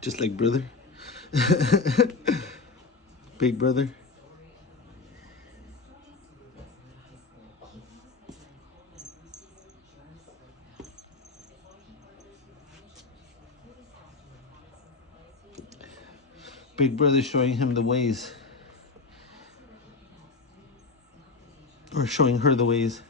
Just like brother. Big brother. Big brother showing him the ways. Or showing her the ways.